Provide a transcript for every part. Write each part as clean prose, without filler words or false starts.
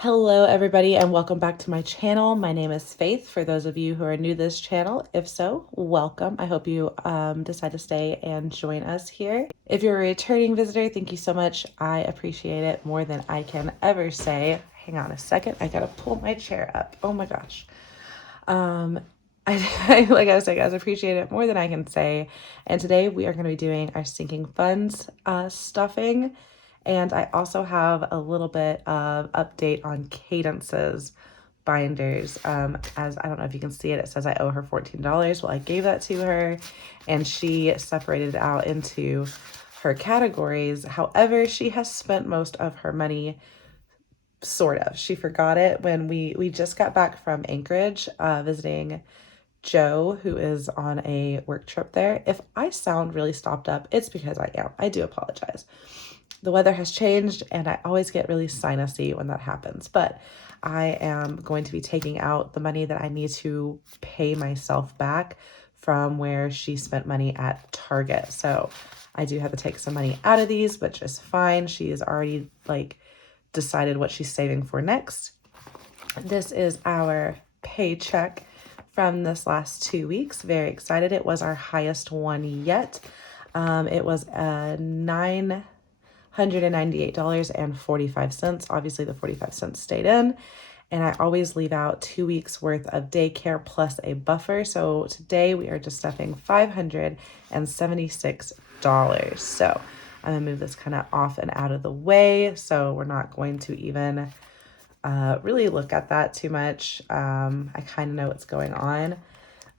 Hello everybody and welcome back to my channel. My name is Faith. For those of you who are new to this channel, if so, welcome. I hope you decide to stay and join us here. If you're a returning visitor, thank you so much. I appreciate it more than I can ever say. Hang on a second, I gotta pull my chair up. Oh my gosh. Like I was saying, guys, appreciate it more than I can say. And today we are going to be doing our sinking funds stuffing. And I also have a little bit of update on Cadence's binders. As I don't know if you can see it, it says I owe her $14. Well, I gave that to her and she separated it out into her categories. However, she has spent most of her money, sort of. She forgot it when we just got back from Anchorage visiting Joe, who is on a work trip there. If I sound really stopped up, it's because I am. I do apologize. The weather has changed and I always get really sinusy when that happens, but I am going to be taking out the money that I need to pay myself back from where she spent money at Target. So I do have to take some money out of these, which is fine. She has already decided what she's saving for next. This is our paycheck from this last 2 weeks. Very excited. It was our highest one yet. It was $998.45. Obviously the 45 cents stayed in, and I always leave out 2 weeks worth of daycare plus a buffer. So today we are just stuffing $576. So I'm gonna move this kind of off and out of the way, so we're not going to even really look at that too much. I kind of know what's going on.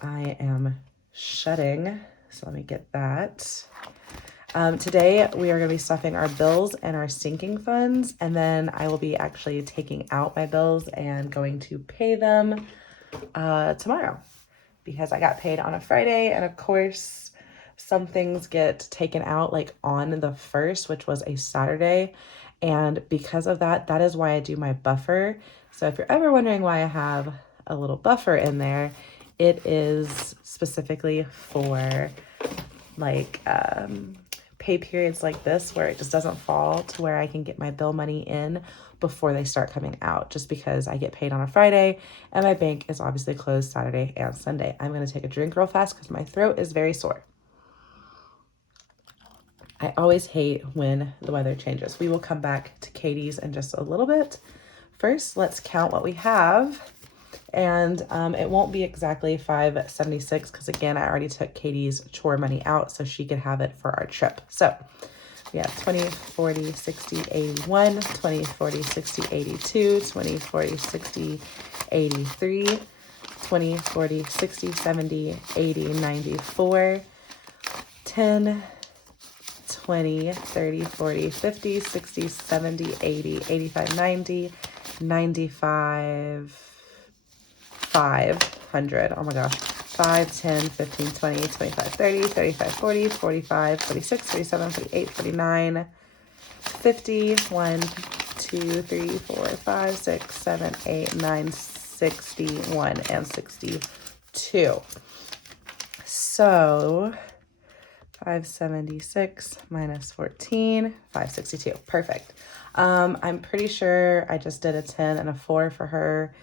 I am shutting, so let me get that. Today we are going to be stuffing our bills and our sinking funds, and then I will be actually taking out my bills and going to pay them tomorrow, because I got paid on a Friday, and of course some things get taken out like on the 1st, which was a Saturday. And because of that, that is why I do my buffer. So if you're ever wondering why I have a little buffer in there, it is specifically for pay periods like this, where it just doesn't fall to where I can get my bill money in before they start coming out, just because I get paid on a Friday and my bank is obviously closed Saturday and Sunday. I'm going to take a drink real fast because my throat is very sore. I always hate when the weather changes. We will come back to Katie's in just a little bit. First, let's count what we have. And it won't be exactly $576 because, again, I already took Katie's chore money out so she could have it for our trip. So we have 20, 40, 60, 81, 20, 40, 60, 82, 20, 40, 60, 83, 20, 40, 60, 70, 80, 94, 10, 20, 30, 40, 50, 60, 70, 80, 85, 90, 95, 500. Oh my gosh. 5, 10, 15, 20, 25, 30, 35, 40, 45, 46, 47, 48, 49, 50, 1, 2, 3, 4, 5, 6, 7, 8, 9, 61, and 62. So 576 minus 14, 562. Perfect. I'm pretty sure I just did a 10 and a 4 for her,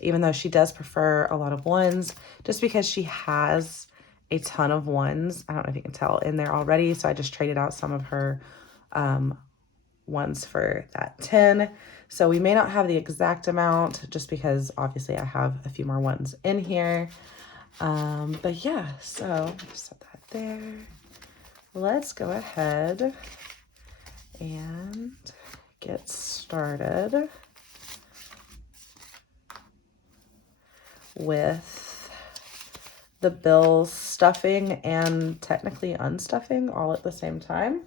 even though she does prefer a lot of ones, just because she has a ton of ones. I don't know if you can tell in there already. So I just traded out some of her ones for that 10. So we may not have the exact amount, just because obviously I have a few more ones in here. But yeah, so just set that there. Let's go ahead and get started with the bills stuffing and technically unstuffing all at the same time.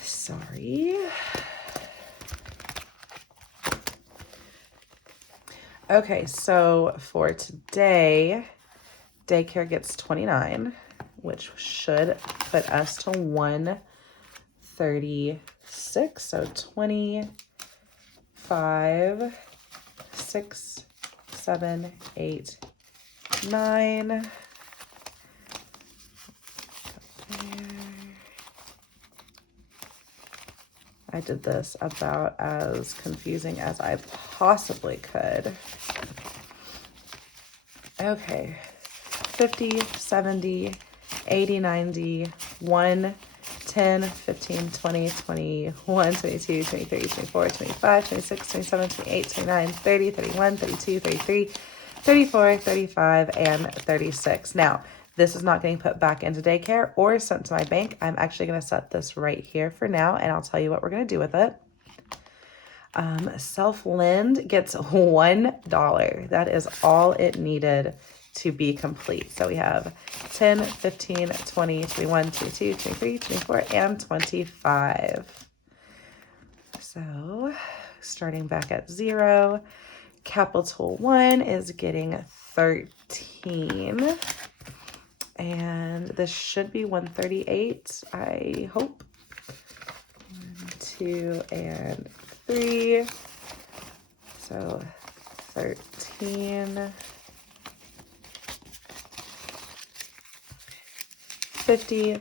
Sorry. Okay, so for today, daycare gets 29, which should put us to 136. So 25, 6, 7, 8, 9. I did this about as confusing as I possibly could. Okay, 50, 70, 80, 90, 1, 10, 15, 20, 21, 22, 23, 24, 25, 26, 27, 28, 29, 30, 31, 32, 33, 34, 35, and 36. Now, this is not getting put back into daycare or sent to my bank. I'm actually going to set this right here for now, and I'll tell you what we're going to do with it. Self-lend gets $1. That is all it needed to be complete. So we have 10, 15, 20, 21, 22, 23, 24, and 25. So starting back at 0, capital 1 is getting 13. And this should be 138, I hope. 1, 2, and 3. So 13. 50,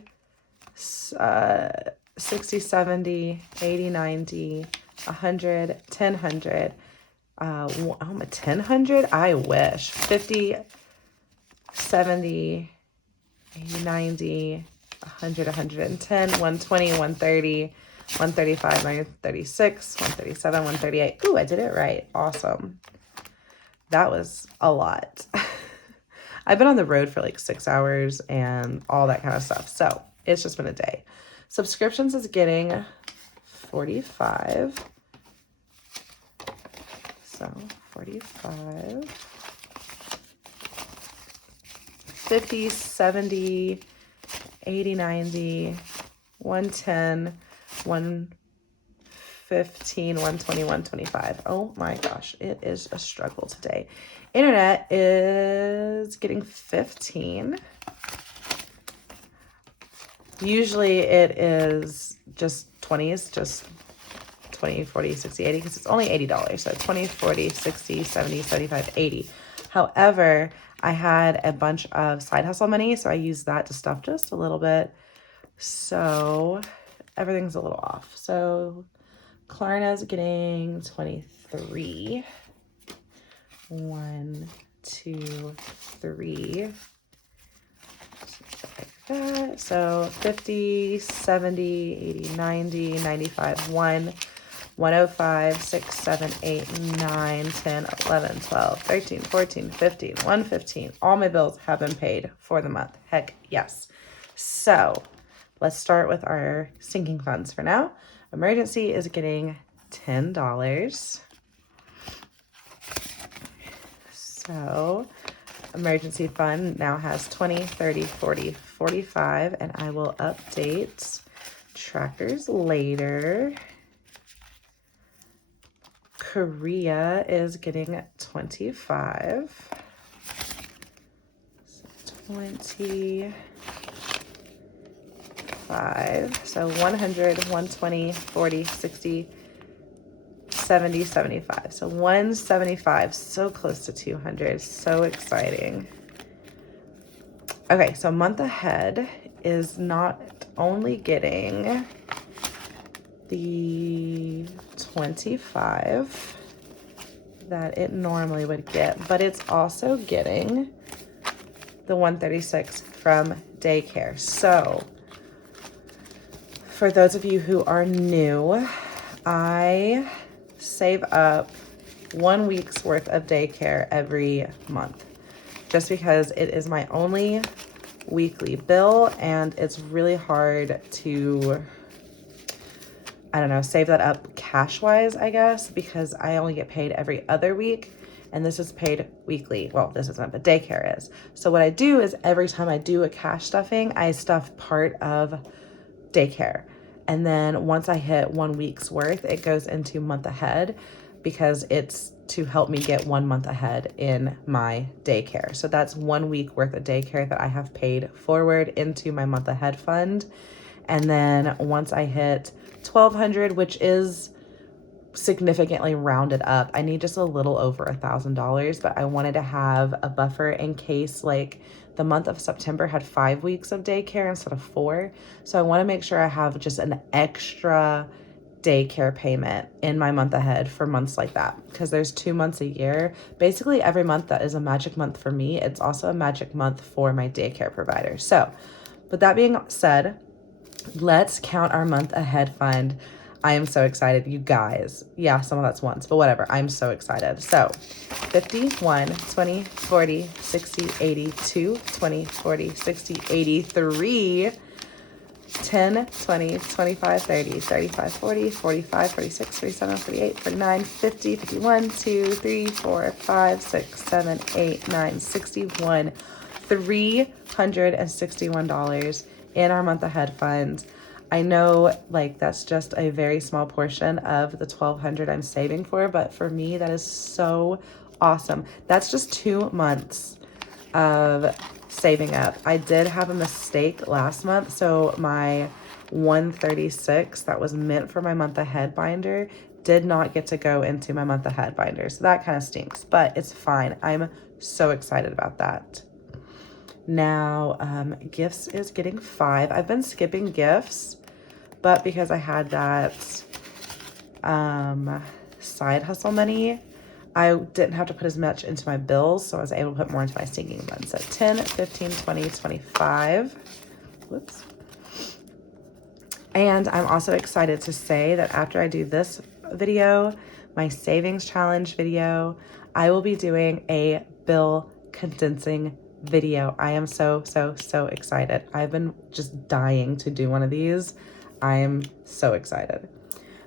60, 70, 80, 90, 100, 10, 100. A 1000? I wish. 50, 70, 80, 90, 100, 110, 120, 130, 135, 136, 137, 138. Ooh, I did it right. Awesome. That was a lot. I've been on the road for like 6 hours and all that kind of stuff. So it's just been a day. Subscriptions is getting 45. So 45. 50, 70, 80, 90, 110, 115, 120, 125. Oh my gosh, it is a struggle today. Internet is getting 15. Usually it is just 20s, just 20, 40, 60, 80, because it's only $80. So 20, 40, 60, 70, 75, 80. However, I had a bunch of side hustle money, so I used that to stuff just a little bit. So everything's a little off. So Klarna's getting 23. 1, 2, 3. Like that. So 50, 70, 80, 90, 95, 1, 105, 6, 7, 8, 9, 10, 11, 12, 13, 14, 15, 115. All my bills have been paid for the month. Heck yes. So let's start with our sinking funds for now. Emergency is getting $10. So emergency fund now has 20, 30, 40, 45, and I will update trackers later. Korea is getting 25. So 25. So 100, 120, 40, 60, 70, 75. So 175, so close to 200. So exciting. Okay, so month ahead is not only getting the 25 that it normally would get, but it's also getting the 136 from daycare. So for those of you who are new, I save up 1 week's worth of daycare every month just because it is my only weekly bill and it's really hard to, I don't know, save that up cash wise, I guess, because I only get paid every other week and this is paid weekly. Well, this isn't, but daycare is. So what I do is every time I do a cash stuffing, I stuff part of daycare. And then once I hit 1 week's worth, it goes into month ahead because it's to help me get 1 month ahead in my daycare. So that's 1 week worth of daycare that I have paid forward into my month ahead fund. And then once I hit 1,200, which is significantly rounded up, I need just a little over $1,000, but I wanted to have a buffer in case like the month of September had 5 weeks of daycare instead of 4. So I want to make sure I have just an extra daycare payment in my month ahead for months like that, because there's 2 months a year. Basically every month that is a magic month for me, it's also a magic month for my daycare provider. So with that being said, let's count our month ahead fund. I am so excited, you guys. Yeah, some of that's once, but whatever. I'm so excited. So 50, 1, 20, 40, 60, 80, 2, 20, 40, 60, 83, 10, 20, 25, 30, 35, 40, 45, 46, 47, 48, 49, 50, 51, 2, 3, 4, 5, 6, 7, 8, 9, 61, $361 in our month ahead fund. I know like that's just a very small portion of the $1,200 I'm saving for, but for me, that is so awesome. That's just 2 months of saving up. I did have a mistake last month. So my 136 that was meant for my month ahead binder did not get to go into my month ahead binder. So that kind of stinks, but it's fine. I'm so excited about that. Now, gifts is getting 5. I've been skipping gifts, but because I had that side hustle money, I didn't have to put as much into my bills, so I was able to put more into my sinking fund. So 10, 15, 20, 25. Whoops. And I'm also excited to say that after I do this video, my savings challenge video, I will be doing a bill condensing video. I am so excited. I've been just dying to do one of these. I am so excited.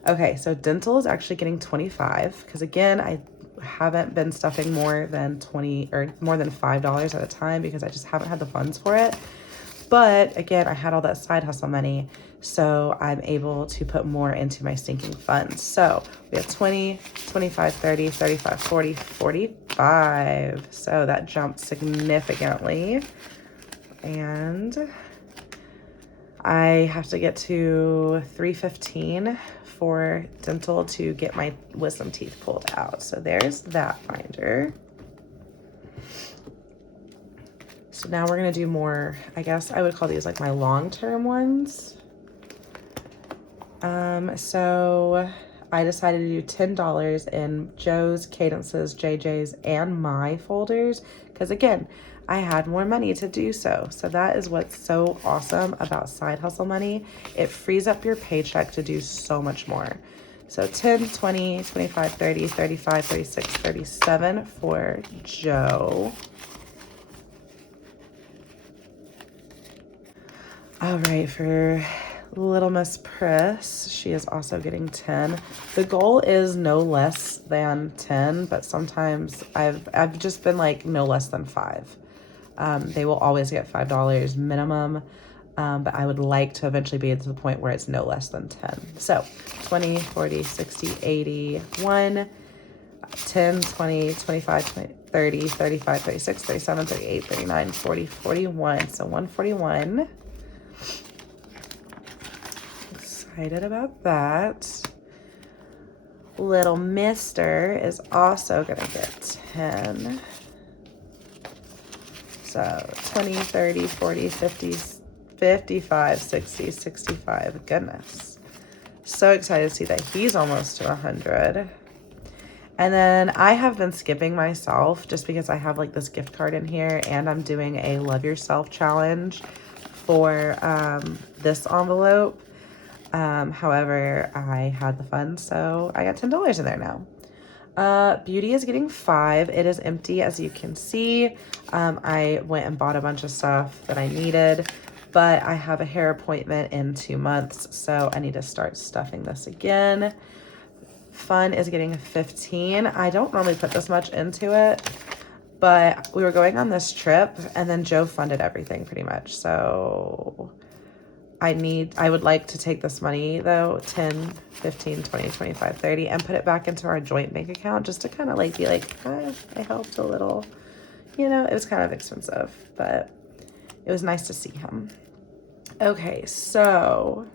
Okay, so dental is actually getting 25 because again, I haven't been stuffing more than 20 or more than $5 at a time because I just haven't had the funds for it. But again, I had all that side hustle money, so I'm able to put more into my sinking funds. So we have 20, 25, 30, 35, 40, 45. So that jumped significantly. And I have to get to 315 for dental to get my wisdom teeth pulled out. So there's that binder. So now we're gonna do more, I guess I would call these like my long-term ones. So I decided to do $10 in Joe's, Cadence's, JJ's, and my folders, because again, I had more money to do so. So that is what's so awesome about side hustle money. It frees up your paycheck to do so much more. So 10, 20, 25, 30, 35, 36, 37 for Joe. All right, for Little Miss Priss, she is also getting 10. The goal is no less than 10, but sometimes I've just been like no less than 5. They will always get $5 minimum, but I would like to eventually be to the point where it's no less than 10. So 20, 40, 60, 80, 1, 10, 20, 25, 20, 30, 35, 36, 37, 38, 39, 40, 41. So 141. Excited about that. Little Mister is also gonna get 10. So 20, 30, 40, 50, 55, 60, 65. Goodness. So excited to see that he's almost to 100. And then I have been skipping myself just because I have like this gift card in here and I'm doing a love yourself challenge for this envelope. However, I had the funds, so I got $10 in there now. Beauty is getting 5. It is empty, as you can see. I went and bought a bunch of stuff that I needed, but I have a hair appointment in 2 months, so I need to start stuffing this again. Fun is getting 15. I don't normally put this much into it, but we were going on this trip, and then Joe funded everything pretty much, so I would like to take this money though, 10, 15, 20, 25, 30, and put it back into our joint bank account just to kind of like be like, I helped a little. You know, it was kind of expensive, but it was nice to see him. Okay, so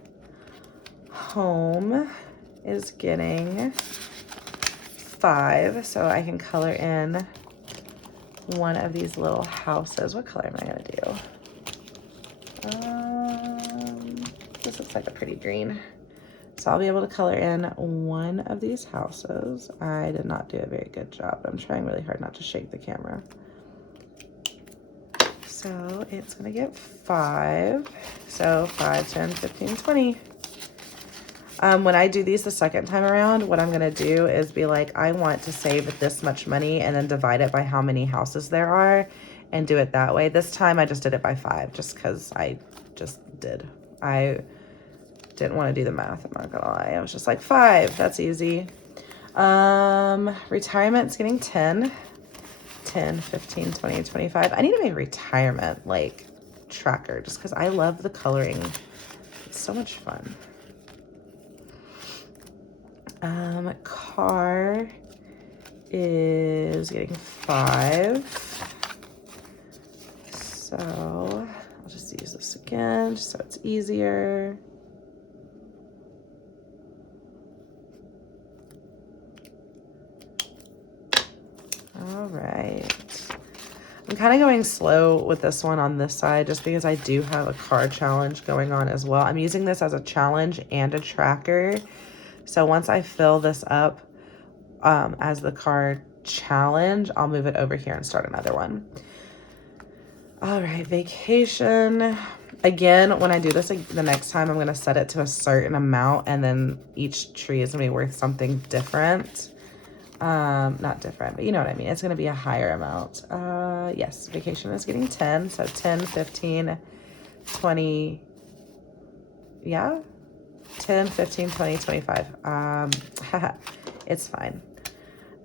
home is getting 5, so I can color in one of these little houses. What color am I gonna do? This looks like a pretty green. So I'll be able to color in one of these houses. I did not do a very good job. I'm trying really hard not to shake the camera. So it's gonna get 5. So 5, 10, 15, 20. When I do these the second time around, what I'm gonna do is be like, I want to save this much money and then divide it by how many houses there are and do it that way. This time I just did it by 5 just because I just did. I didn't want to do the math, I'm not gonna lie. I was just like 5, that's easy. Retirement's getting 10. 10, 15, 20, 25. I need to make retirement like tracker just because I love the coloring. It's so much fun. Car is getting 5. So I'll just use this again just so it's easier. All right. I'm kind of going slow with this one on this side just because I do have a card challenge going on as well. I'm using this as a challenge and a tracker. So once I fill this up as the card challenge, I'll move it over here and start another one. All right, vacation. Again, when I do this the next time, I'm going to set it to a certain amount and then each tree is going to be worth something different. Not different, but you know what I mean. It's going to be a higher amount. Yes, vacation is getting 10. So 10, 15, 20. Yeah. 10, 15, 20, 25. It's fine.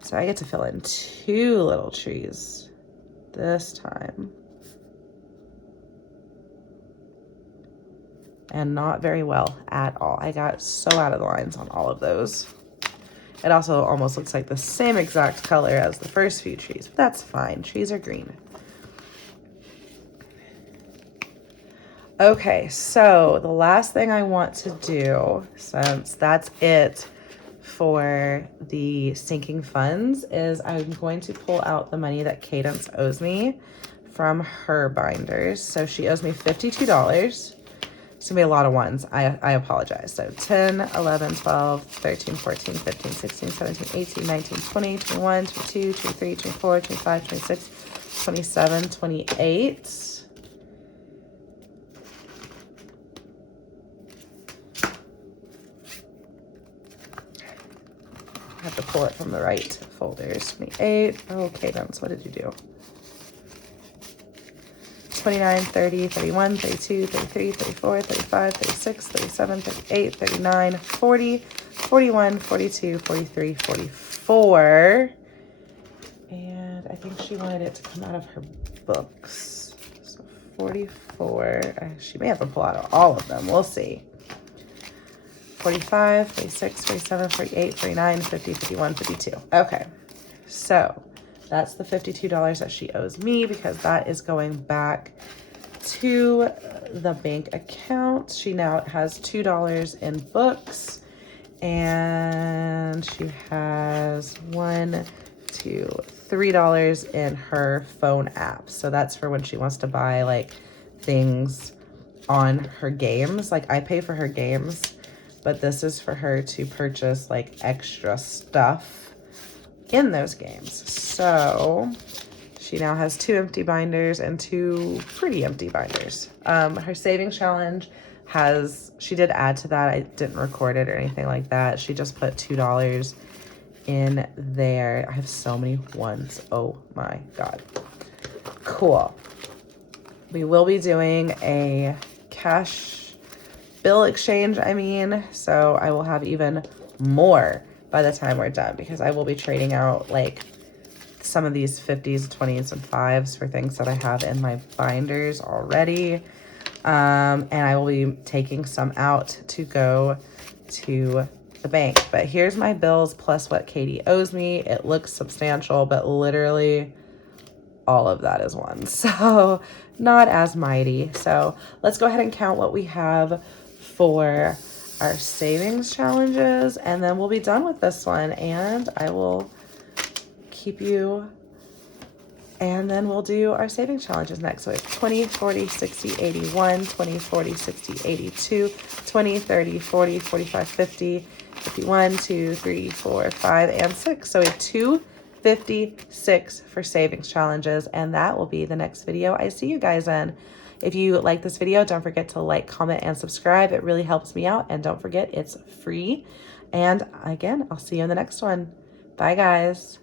So I get to fill in 2 little trees this time. And not very well at all. I got so out of the lines on all of those. It also almost looks like the same exact color as the first few trees, but that's fine. Trees are green. Okay, so the last thing I want to do, since that's it for the sinking funds, is I'm going to pull out the money that Cadence owes me from her binders. So she owes me $52. It's gonna be a lot of ones. I apologize. So 10, 11, 12, 13, 14, 15, 16, 17, 18, 19, 20, 21, 22, 23, 24, 25, 26, 27, 28. I have to pull it from the right folders. 28. Okay, then, so what did you do? 29, 30, 31, 32, 33, 34, 35, 36, 37, 38, 39, 40, 41, 42, 43, 44. And I think she wanted it to come out of her books. So 44. She may have to pull out all of them. We'll see. 45, 46, 47, 48, 49, 50, 51, 52. Okay. So that's the $52 that she owes me because that is going back to the bank account. She now has $2 in books and she has $1, $2, $3 in her phone app. So that's for when she wants to buy like things on her games. Like I pay for her games, but this is for her to purchase like extra stuff in those games. So she now has 2 empty binders and 2 pretty empty binders. Her savings challenge she did add to that. I didn't record it or anything like that. She just put $2 in there. I have so many ones. Oh my God. Cool. We will be doing a cash bill exchange, so I will have even more by the time we're done because I will be trading out like some of these 50s, 20s, and 5s for things that I have in my binders already. And I will be taking some out to go to the bank. But here's my bills plus what Katie owes me. It looks substantial, but literally all of that is one. So not as mighty. So let's go ahead and count what we have for our savings challenges, and then we'll be done with this one, and I will keep you And then we'll do our savings challenges next. So we have 20, 40, 60, 81, 20, 40, 60, 82, 20, 30, 40, 45, 50, 51, 2, 3, 4, 5, and 6. So we have 256 for savings challenges, and that will be the next video I see you guys in. If you like this video, don't forget to like, comment, and subscribe. It really helps me out, and don't forget it's free. And again, I'll see you in the next one. Bye, guys.